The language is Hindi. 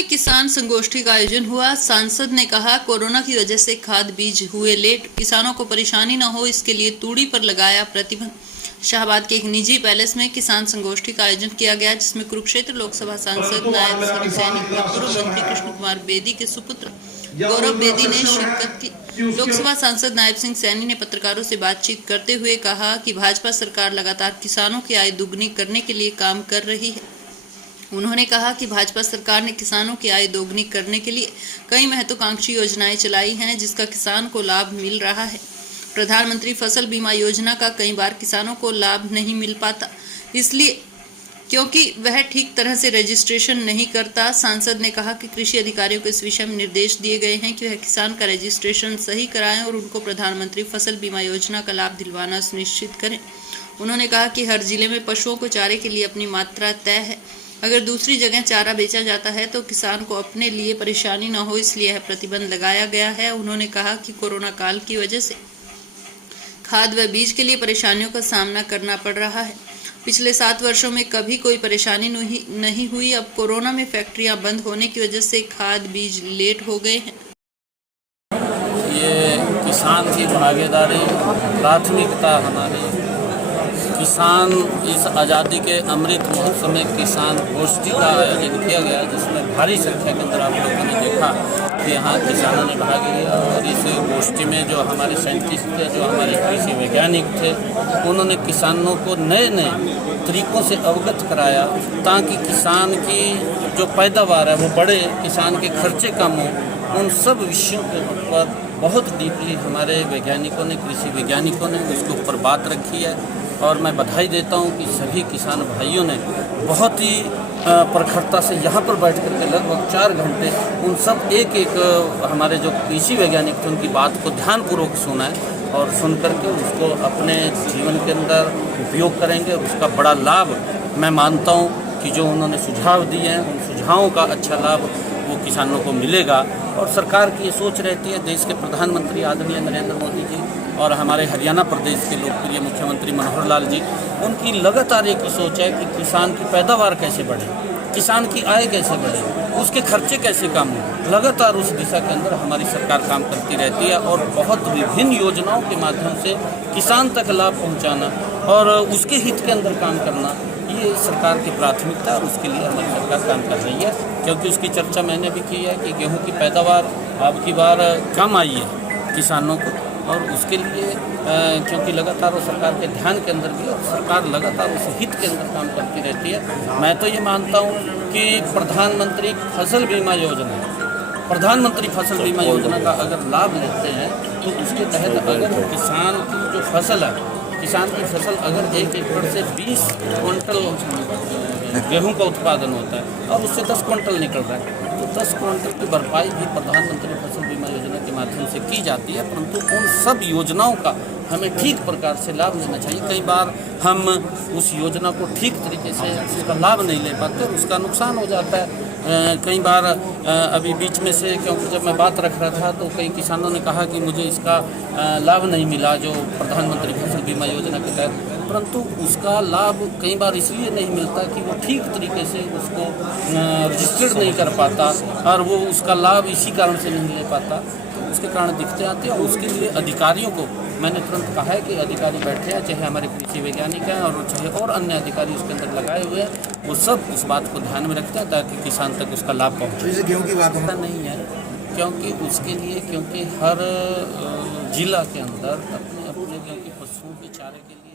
में किसान संगोष्ठी का आयोजन हुआ। सांसद ने कहा, कोरोना की वजह से खाद बीज हुए लेट, किसानों को परेशानी न हो इसके लिए तूड़ी पर लगाया प्रतिबंध। शाहबाद के एक निजी पैलेस में किसान संगोष्ठी का आयोजन किया गया, जिसमें कुरुक्षेत्र लोकसभा सांसद नायब सिंह सैनी और पूर्व मंत्री कृष्ण कुमार बेदी के सुपुत्र गौरव बेदी ने शिरकत की। लोकसभा सांसद नायब सिंह सैनी ने पत्रकारों से बातचीत करते हुए कहा कि भाजपा सरकार लगातार किसानों की आय दोगुनी करने के लिए काम कर रही है। उन्होंने कहा कि भाजपा सरकार ने किसानों की आय दोगुनी करने के लिए कई महत्वाकांक्षी योजनाएं चलाई हैं, जिसका किसान को लाभ मिल रहा है। प्रधानमंत्री फसल बीमा योजना का कई बार किसानों को लाभ नहीं मिल पाता, इसलिए क्योंकि वह ठीक तरह से रजिस्ट्रेशन नहीं करता। सांसद ने कहा कि कृषि अधिकारियों को इस विषय में निर्देश दिए गए हैं कि वह किसान का रजिस्ट्रेशन सही कराएं और उनको प्रधानमंत्री फसल बीमा योजना का लाभ दिलवाना सुनिश्चित करें। उन्होंने कहा कि हर जिले में पशुओं को चारे के लिए अपनी मात्रा तय है। अगर दूसरी जगह चारा बेचा जाता है तो किसान को अपने लिए परेशानी न हो, इसलिए यह प्रतिबंध लगाया गया है। उन्होंने कहा कि कोरोना काल की वजह से खाद व बीज के लिए परेशानियों का सामना करना पड़ रहा है। पिछले 7 वर्षों में कभी कोई परेशानी नहीं हुई। अब कोरोना में फैक्ट्रियां बंद होने की वजह से खाद बीज लेट हो गए हैं। ये किसान की भागीदारी प्राथमिकता हमारी। किसान इस आज़ादी के अमृत महोत्सव में किसान गोष्ठी का आयोजन किया गया, जिसमें भारी संख्या के अंदर आप लोगों ने देखा कि यहाँ किसानों ने भाग लिया। और इस गोष्ठी में जो हमारे साइंटिस्ट थे, जो हमारे कृषि वैज्ञानिक थे, उन्होंने किसानों को नए नए तरीक़ों से अवगत कराया ताकि किसान की जो पैदावार है वो बढ़े, किसान के खर्चे कम हों। उन सब विषयों के ऊपर बहुत डीपली हमारे वैज्ञानिकों ने, कृषि वैज्ञानिकों ने उसके ऊपर बात रखी है। और मैं बधाई देता हूं कि सभी किसान भाइयों ने बहुत ही प्रखरता से यहाँ पर बैठ कर के लगभग 4 घंटे उन सब एक हमारे जो कृषि वैज्ञानिक थे उनकी बात को ध्यानपूर्वक सुना है और सुन करके उसको अपने जीवन के अंदर उपयोग करेंगे। उसका बड़ा लाभ मैं मानता हूँ कि जो उन्होंने सुझाव दिए हैं, उन सुझावों का अच्छा लाभ वो किसानों को मिलेगा। और सरकार की ये सोच रहती है, देश के प्रधानमंत्री आदरणीय नरेंद्र मोदी जी और हमारे हरियाणा प्रदेश के लोकप्रिय मुख्यमंत्री मनोहर लाल जी, उनकी लगातार एक ही सोच है कि किसान की पैदावार कैसे बढ़े, किसान की आय कैसे बढ़े, उसके खर्चे कैसे कम हो। लगातार उस दिशा के अंदर हमारी सरकार काम करती रहती है और बहुत विभिन्न योजनाओं के माध्यम से किसान तक लाभ पहुंचाना और उसके हित के अंदर काम करना, ये सरकार की प्राथमिकता है और उसके लिए हमारी सरकार काम कर रही है। क्योंकि उसकी चर्चा मैंने भी की है कि गेहूं की पैदावार अब की बार कम आई है किसानों को, और उसके लिए क्योंकि लगातार वो सरकार के ध्यान के अंदर भी और सरकार लगातार उस हित के अंदर काम करती रहती है। मैं तो ये मानता हूँ कि प्रधानमंत्री फसल बीमा योजना का अगर लाभ लेते हैं तो उसके तहत अगर किसान की जो फसल है, किसान की फसल अगर 1 एकड़ से 20 क्विंटल गेहूं का उत्पादन होता है और उससे 10 क्विंटल निकल रहा है, तो 10 क्विंटल की भरपाई भी प्रधानमंत्री फसल बीमा योजना के माध्यम से की जाती है। परंतु उन सब योजनाओं का हमें ठीक प्रकार से लाभ लेना चाहिए। कई बार हम उस योजना को ठीक तरीके से उसका लाभ नहीं ले पाते और उसका नुकसान हो जाता है। कई बार अभी बीच में से, क्योंकि जब मैं बात रख रहा था तो कई किसानों ने कहा कि मुझे इसका लाभ नहीं मिला जो प्रधानमंत्री फसल बीमा योजना के तहत, परंतु उसका लाभ कई बार इसलिए नहीं मिलता कि वो ठीक तरीके से उसको रजिस्टर्ड नहीं कर पाता और वो उसका लाभ इसी कारण से नहीं ले पाता, तो उसके कारण दिक्कतें आती हैं। और उसके लिए अधिकारियों को मैंने तुरंत कहा है कि अधिकारी बैठे हैं, चाहे हमारे कृषि वैज्ञानिक हैं और चाहे और अन्य अधिकारी उसके अंदर लगाए हुए हैं, वो सब उस बात को ध्यान में रखते हैं ताकि किसान तक उसका लाभ पहुँचे। गेहूँ की बात नहीं है क्योंकि उसके लिए, क्योंकि हर जिला के अंदर अपने क्योंकि पशुओं के चारे के लिए